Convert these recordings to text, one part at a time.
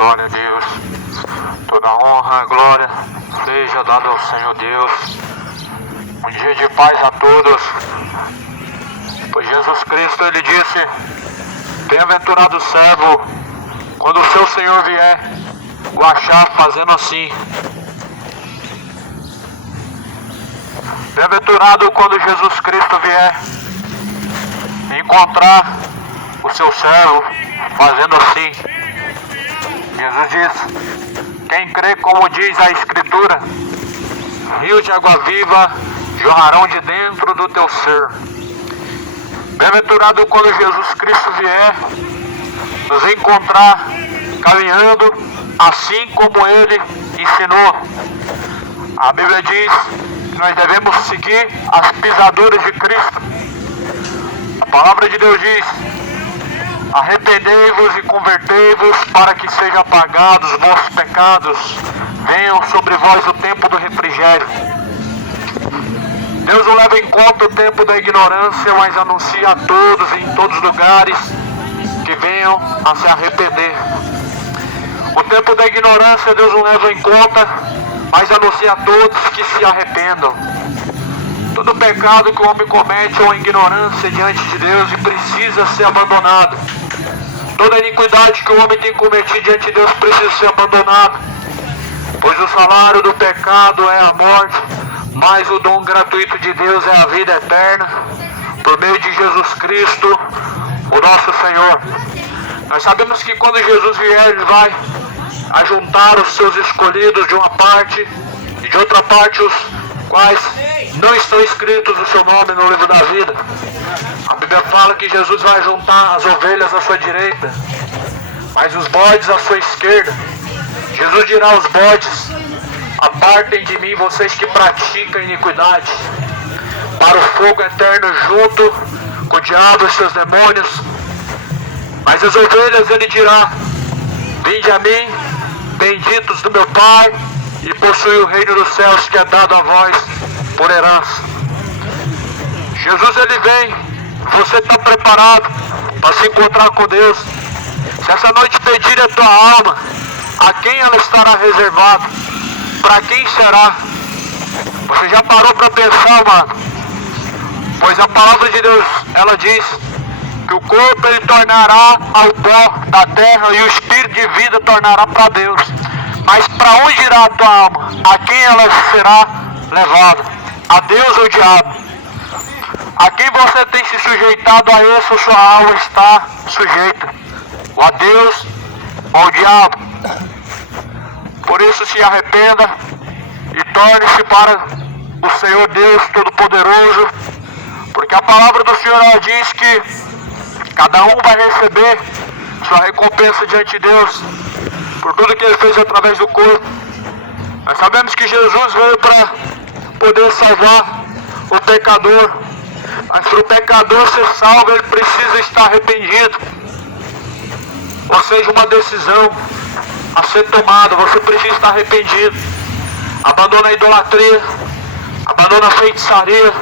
Glória a Deus. Toda honra e glória seja dada ao Senhor Deus. Um dia de paz a todos. Pois Jesus Cristo, Ele disse: bem-aventurado o servo, quando o seu Senhor vier, o achar fazendo assim. Bem-aventurado quando Jesus Cristo vier, encontrar o seu servo fazendo assim. Jesus diz: quem crê, como diz a Escritura, rios de água viva jorrarão de dentro do teu ser. Bem-aventurado quando Jesus Cristo vier nos encontrar caminhando assim como Ele ensinou. A Bíblia diz que nós devemos seguir as pisaduras de Cristo. A palavra de Deus diz: arrependei-vos e convertei-vos para que sejam apagados os vossos pecados, venham sobre vós o tempo do refrigério. Deus não leva em conta o tempo da ignorância, mas anuncia a todos em todos os lugares que venham a se arrepender. O tempo da ignorância Deus não leva em conta, mas anuncia a todos que se arrependam. Todo pecado que o homem comete é uma ignorância diante de Deus e precisa ser abandonado. Toda iniquidade que o homem tem cometido diante de Deus precisa ser abandonada. Pois o salário do pecado é a morte, mas o dom gratuito de Deus é a vida eterna, por meio de Jesus Cristo, o nosso Senhor. Nós sabemos que quando Jesus vier, Ele vai ajuntar os seus escolhidos de uma parte, e de outra parte os quais não estão escritos o seu nome no livro da vida. A Bíblia fala que Jesus vai juntar as ovelhas à sua direita, mas os bodes à sua esquerda. Jesus dirá aos bodes: apartem de mim vocês que praticam iniquidade, para o fogo eterno junto com o diabo e seus demônios. Mas as ovelhas Ele dirá: vinde a mim, benditos do meu Pai, e possui o reino dos céus que é dado a vós por herança. Jesus Ele vem, você está preparado para se encontrar com Deus? Se essa noite pedir a tua alma, a quem ela estará reservada? Para quem será? Você já parou para pensar, mano? Pois a palavra de Deus, ela diz que o corpo Ele tornará ao pó da terra e o espírito de vida tornará para Deus. Mas para onde irá a tua alma? A quem ela será levada? A Deus ou ao diabo? A quem você tem se sujeitado, a esse sua alma está sujeita? Ou a Deus ou ao diabo? Por isso se arrependa e torne-se para o Senhor Deus Todo-Poderoso, porque a palavra do Senhor ela diz que cada um vai receber sua recompensa diante de Deus por tudo que Ele fez através do corpo. Nós sabemos que Jesus veio para poder salvar o pecador, mas para o pecador ser salvo, ele precisa estar arrependido. Ou seja, uma decisão a ser tomada. Você precisa estar arrependido. Abandona a idolatria, abandona a feitiçaria,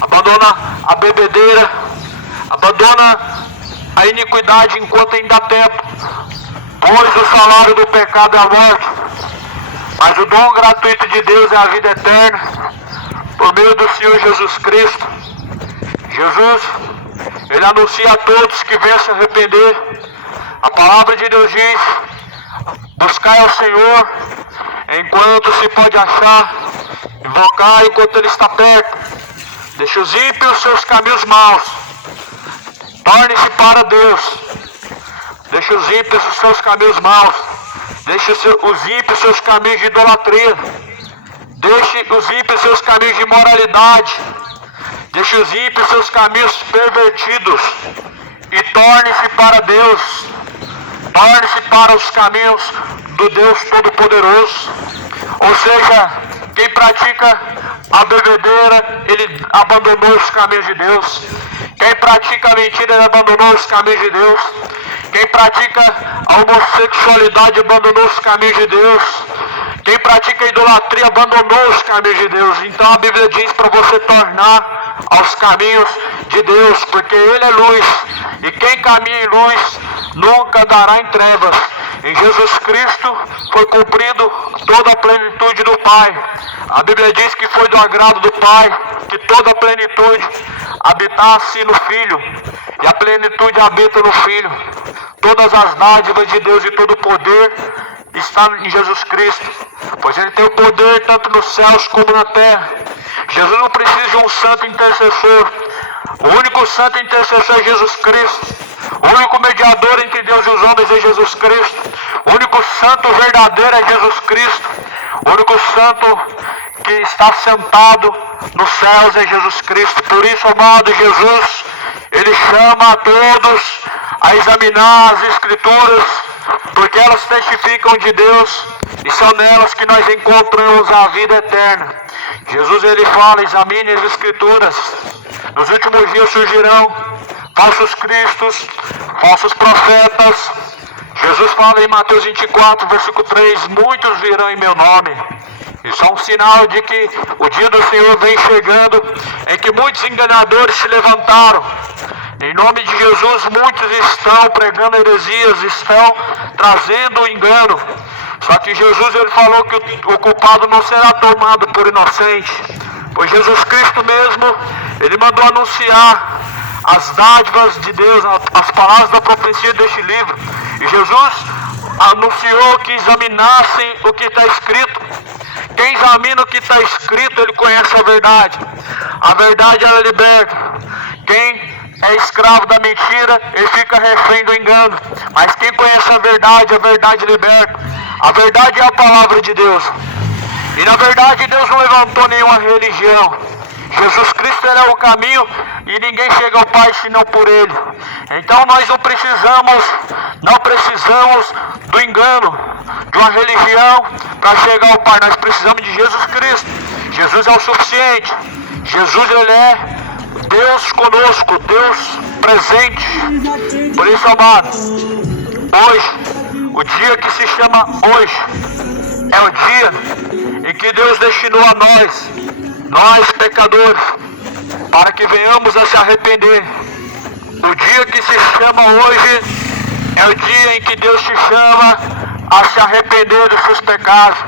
abandona a bebedeira, abandona a iniquidade enquanto ainda há tempo. Pois o salário do pecado é a morte, mas o dom gratuito de Deus é a vida eterna, por meio do Senhor Jesus Cristo. Jesus, Ele anuncia a todos que venham se arrepender. A palavra de Deus diz: buscai ao Senhor enquanto se pode achar, invocar enquanto Ele está perto. Deixe os ímpios seus caminhos maus, torne-se para Deus. Deixe os ímpios os seus caminhos maus, deixe os ímpios seus caminhos de idolatria, deixe os ímpios seus caminhos de imoralidade, deixe os ímpios seus caminhos pervertidos e torne-se para Deus. Torne-se para os caminhos do Deus Todo-Poderoso. Ou seja, quem pratica a bebedeira, ele abandonou os caminhos de Deus. Quem pratica a mentira, ele abandonou os caminhos de Deus. Quem pratica a homossexualidade, abandonou os caminhos de Deus. Quem pratica a idolatria, abandonou os caminhos de Deus. Então a Bíblia diz para você tornar aos caminhos de Deus, porque Ele é luz, e quem caminha em luz nunca andará em trevas. Em Jesus Cristo foi cumprido toda a plenitude do Pai. A Bíblia diz que foi do agrado do Pai que toda a plenitude habitasse no Filho. E a plenitude habita no Filho. Todas as dádivas de Deus e todo o poder está em Jesus Cristo. Pois Ele tem o poder tanto nos céus como na terra. Jesus não precisa de um santo intercessor. O único santo intercessor é Jesus Cristo. O único mediador entre Deus e os homens é Jesus Cristo. O único santo verdadeiro é Jesus Cristo. O único santo que está sentado nos céus é Jesus Cristo. Por isso, amado, Jesus, Ele chama a todos a examinar as Escrituras, porque elas testificam de Deus e são nelas que nós encontramos a vida eterna. Jesus, Ele fala: examine as Escrituras. Nos últimos dias surgirão falsos cristos, falsos profetas. Jesus fala em Mateus 24, versículo 3, muitos virão em meu nome. Isso é um sinal de que o dia do Senhor vem chegando, em que muitos enganadores se levantaram. Em nome de Jesus, muitos estão pregando heresias, estão trazendo engano. Só que Jesus, Ele falou que o culpado não será tomado por inocente. Pois Jesus Cristo mesmo, Ele mandou anunciar as dádivas de Deus, as palavras da profecia deste livro. E Jesus anunciou que examinassem o que está escrito. Quem examina o que está escrito, ele conhece a verdade. A verdade, ela liberta. Quem é escravo da mentira, ele fica refém do engano. Mas quem conhece a verdade liberta. A verdade é a palavra de Deus. E na verdade Deus não levantou nenhuma religião. Jesus Cristo, Ele é o caminho e ninguém chega ao Pai senão por Ele. Então nós não precisamos do engano, de uma religião para chegar ao Pai. Nós precisamos de Jesus Cristo. Jesus é o suficiente. Jesus, Ele é Deus conosco, Deus presente. Por isso, amado, hoje, o dia que se chama hoje, é o dia em que Deus destinou a nós pecadores, para que venhamos a se arrepender. O dia que se chama hoje é o dia em que Deus te chama a se arrepender dos seus pecados.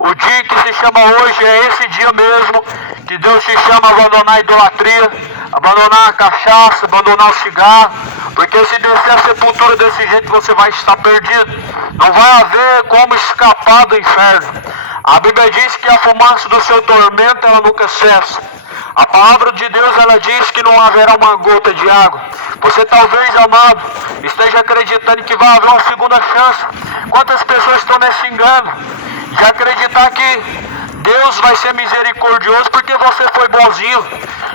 O dia que se chama hoje é esse dia mesmo que Deus te chama a abandonar a idolatria, abandonar a cachaça, abandonar o cigarro, porque se descer a sepultura desse jeito você vai estar perdido. Não vai haver como escapar do inferno. A Bíblia diz que a fumaça do seu tormento ela nunca cessa. A palavra de Deus, ela diz que não haverá uma gota de água. Você talvez, amado, esteja acreditando que vai haver uma segunda chance. Quantas pessoas estão nesse engano de acreditar que Deus vai ser misericordioso porque você foi bonzinho.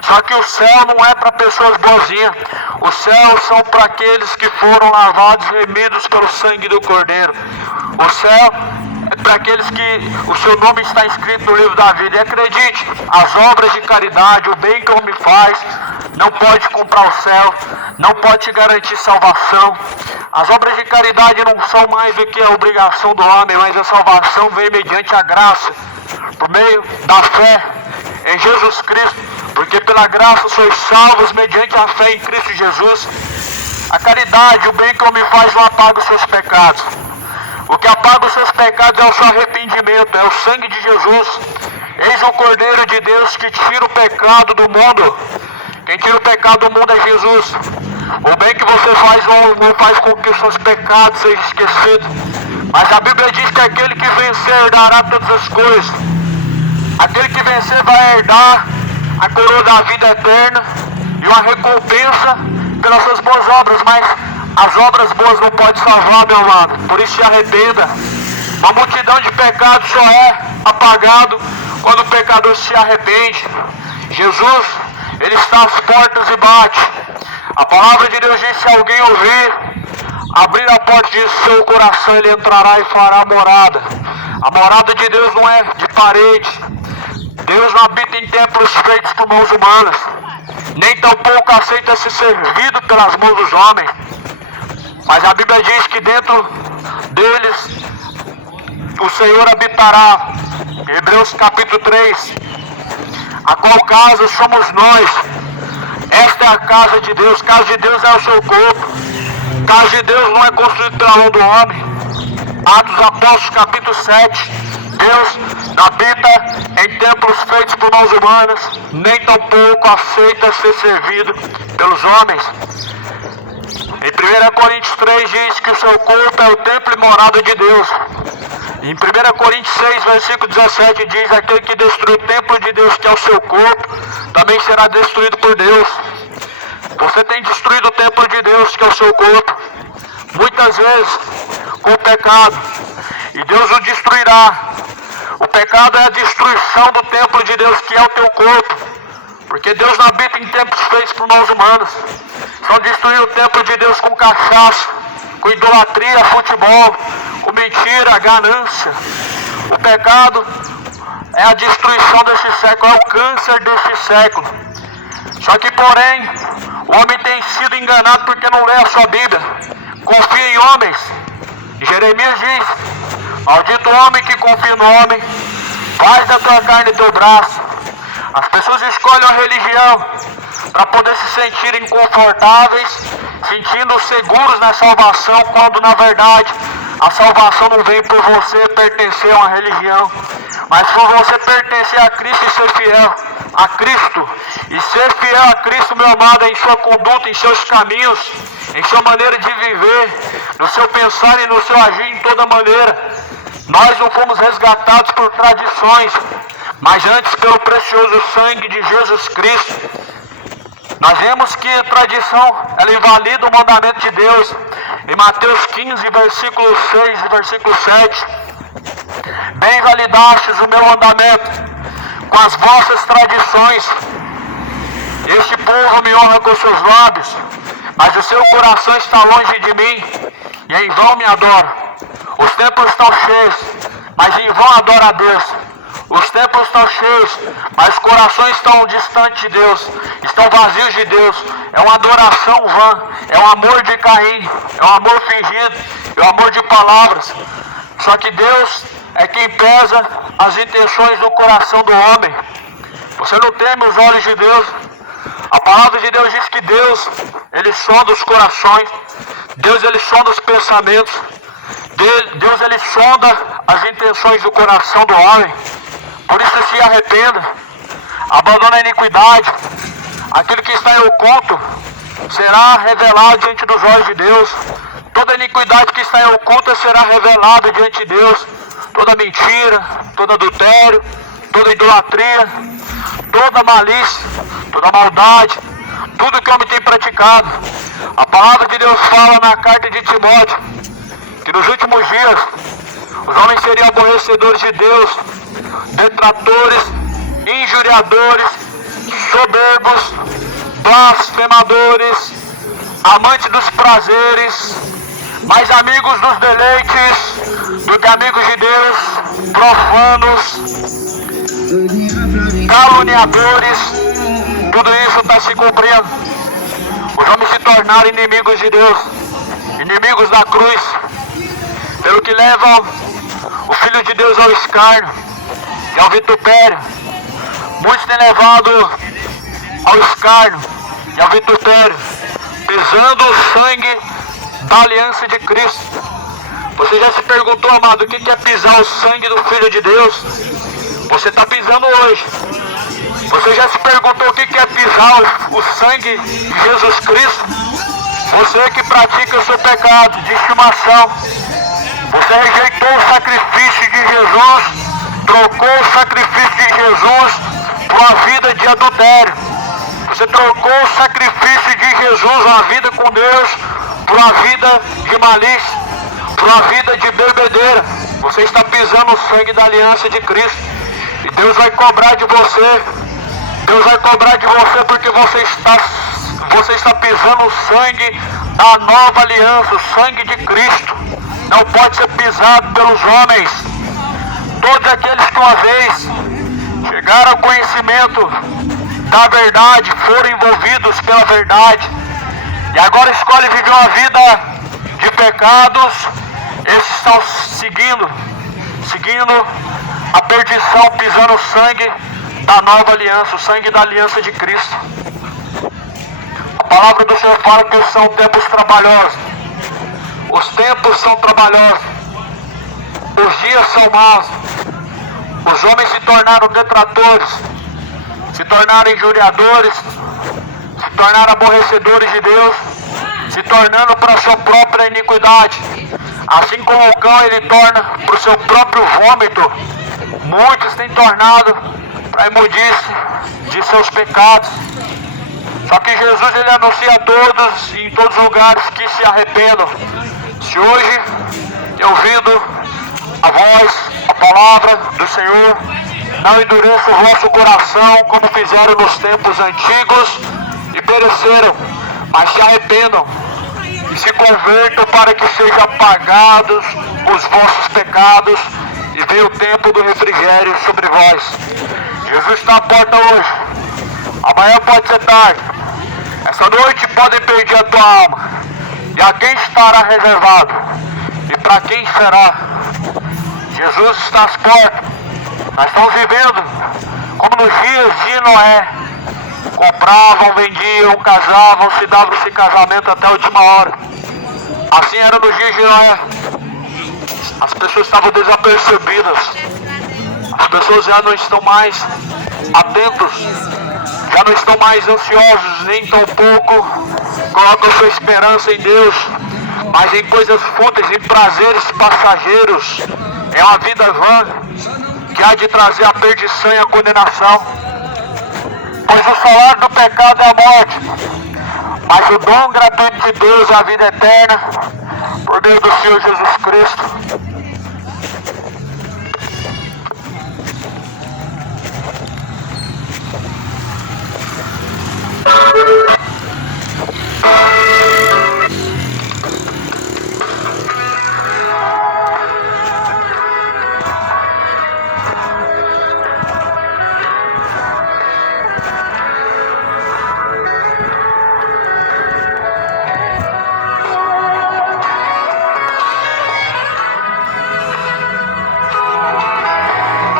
Só que o céu não é para pessoas bonzinhas. Os céus são para aqueles que foram lavados e remidos pelo sangue do Cordeiro. O céu é para aqueles que o seu nome está escrito no livro da vida. E acredite, as obras de caridade, o bem que o homem faz, não pode comprar o céu, não pode te garantir salvação. As obras de caridade não são mais do que a obrigação do homem, mas a salvação vem mediante a graça, por meio da fé em Jesus Cristo, porque pela graça sois salvos mediante a fé em Cristo Jesus. A caridade, o bem que o homem faz, não apaga os seus pecados. O que apaga os seus pecados é o seu arrependimento, é o sangue de Jesus. Eis o Cordeiro de Deus que tira o pecado do mundo. Quem tira o pecado do mundo é Jesus. O bem que você faz não faz com que os seus pecados sejam esquecidos. Mas a Bíblia diz que aquele que vencer herdará todas as coisas. Aquele que vencer vai herdar a coroa da vida eterna e uma recompensa pelas suas boas obras. Mas as obras boas não podem salvar, meu amado. Por isso se arrependa. Uma multidão de pecados só é apagado quando o pecador se arrepende. Jesus, Ele está às portas e bate. A palavra de Deus diz: se alguém ouvir, abrir a porta de seu coração, ele entrará e fará morada. A morada de Deus não é de parede. Deus não habita em templos feitos por mãos humanas. Nem tampouco aceita ser servido pelas mãos dos homens. Mas a Bíblia diz que dentro deles o Senhor habitará. Hebreus capítulo 3. A qual casa somos nós. Esta é a casa de Deus. Casa de Deus é o seu corpo. Casa de Deus não é construída pela mão do homem. Atos dos Apóstolos, capítulo 7. Deus não habita em templos feitos por mãos humanas, nem tampouco aceita ser servido pelos homens. Em 1 Coríntios 3 diz que o seu corpo é o templo e morada de Deus. Em 1 Coríntios 6, versículo 17 diz: aquele que destrui o templo de Deus, que é o seu corpo, também será destruído por Deus. Você tem destruído o templo de Deus, que é o seu corpo, muitas vezes com o pecado, e Deus o destruirá. O pecado é a destruição do templo de Deus, que é o teu corpo, porque Deus não habita em templos feitos por mãos humanas. Só destruir o templo de Deus com cachaça, com idolatria, futebol, com mentira, ganância. O pecado é a destruição desse século, é o câncer desse século. Só que, porém, o homem tem sido enganado porque não lê a sua Bíblia. Confia em homens. Jeremias diz: maldito homem que confia no homem, faz da tua carne teu braço. As pessoas escolhem a religião para poder se sentirem confortáveis, sentindo seguros na salvação, quando na verdade a salvação não vem por você pertencer a uma religião, mas por você pertencer a Cristo e ser fiel a Cristo. E ser fiel a Cristo, meu amado, é em sua conduta, em seus caminhos, em sua maneira de viver, no seu pensar e no seu agir em toda maneira. Nós não fomos resgatados por tradições, mas antes pelo precioso sangue de Jesus Cristo. Nós vemos que tradição, ela invalida o mandamento de Deus. Em Mateus 15, versículo 6 e versículo 7. Bem validastes o meu mandamento com as vossas tradições. Este povo me honra com seus lábios, mas o seu coração está longe de mim, e em vão me adora. Os templos estão cheios, mas em vão adora a Deus. Os templos estão cheios, mas os corações estão distantes de Deus, estão vazios de Deus. É uma adoração vã, é um amor de Caim, é um amor fingido, é um amor de palavras. Só que Deus é quem pesa as intenções do coração do homem. Você não teme os olhos de Deus? A palavra de Deus diz que Deus, Ele sonda os corações, Deus, Ele sonda os pensamentos, Deus, Ele sonda as intenções do coração do homem. Por isso se arrependa, abandona a iniquidade. Aquilo que está em oculto será revelado diante dos olhos de Deus. Toda iniquidade que está em oculta será revelada diante de Deus. Toda mentira, todo adultério, toda idolatria, toda malícia, toda maldade, tudo que o homem tem praticado. A palavra de Deus fala na carta de Timóteo que nos últimos dias os homens seriam aborrecedores de Deus, detratores, injuriadores, soberbos, blasfemadores, amantes dos prazeres, mais amigos dos deleites do que amigos de Deus, profanos, caluniadores. Tudo isso está se cumprindo. Os homens se tornaram inimigos de Deus, inimigos da cruz, pelo que levam o Filho de Deus ao escárnio e ao vitupério. Muitos têm levado ao escárnio e ao vitupério, pisando o sangue da aliança de Cristo. Você já se perguntou, amado, o que é pisar o sangue do Filho de Deus? Você está pisando hoje. Você já se perguntou o que é pisar o sangue de Jesus Cristo? Você que pratica o seu pecado de estimação, você rejeitou o sacrifício de Jesus, trocou o sacrifício de Jesus por uma vida de adultério. Você trocou o sacrifício de Jesus, uma vida com Deus, por uma vida de malícia, por uma vida de bebedeira. Você está pisando o sangue da aliança de Cristo. E Deus vai cobrar de você. Deus vai cobrar de você porque você está pisando o sangue da nova aliança, o sangue de Cristo. Não pode ser pisado pelos homens. Todos aqueles que uma vez chegaram ao conhecimento da verdade, foram envolvidos pela verdade, e agora escolhem viver uma vida de pecados, esses estão seguindo a perdição, pisando o sangue da nova aliança, o sangue da aliança de Cristo. A palavra do Senhor fala que são tempos trabalhosos. Os tempos são trabalhosos. Os dias são maus. Os homens se tornaram detratores, se tornaram injuriadores, se tornaram aborrecedores de Deus, se tornando para sua própria iniquidade. Assim como o cão ele torna para o seu próprio vômito, muitos têm tornado para a imundície de seus pecados. Só que Jesus ele anuncia a todos e em todos os lugares que se arrependam. Se hoje eu ouvindo a voz, a palavra do Senhor, não endureça o vosso coração como fizeram nos tempos antigos e pereceram, mas se arrependam e se convertam para que sejam apagados os vossos pecados e venha o tempo do refrigério sobre vós. Jesus está à porta hoje. Amanhã pode ser tarde. Essa noite pode perder a tua alma. E a quem estará reservado? E para quem será? Jesus está às portas. Nós estamos vivendo como nos dias de Noé. Compravam, vendiam, casavam, se davam esse casamento até a última hora. Assim era nos dias de Noé. As pessoas estavam desapercebidas. As pessoas já não estão mais atentos, já não estão mais ansiosos, nem tão pouco colocam sua esperança em Deus, mas em coisas fúteis, em prazeres passageiros. É uma vida vã que há de trazer a perdição e a condenação. Pois o salário do pecado é a morte, mas o dom gratuito de Deus é a vida eterna, por meio do Senhor Jesus Cristo.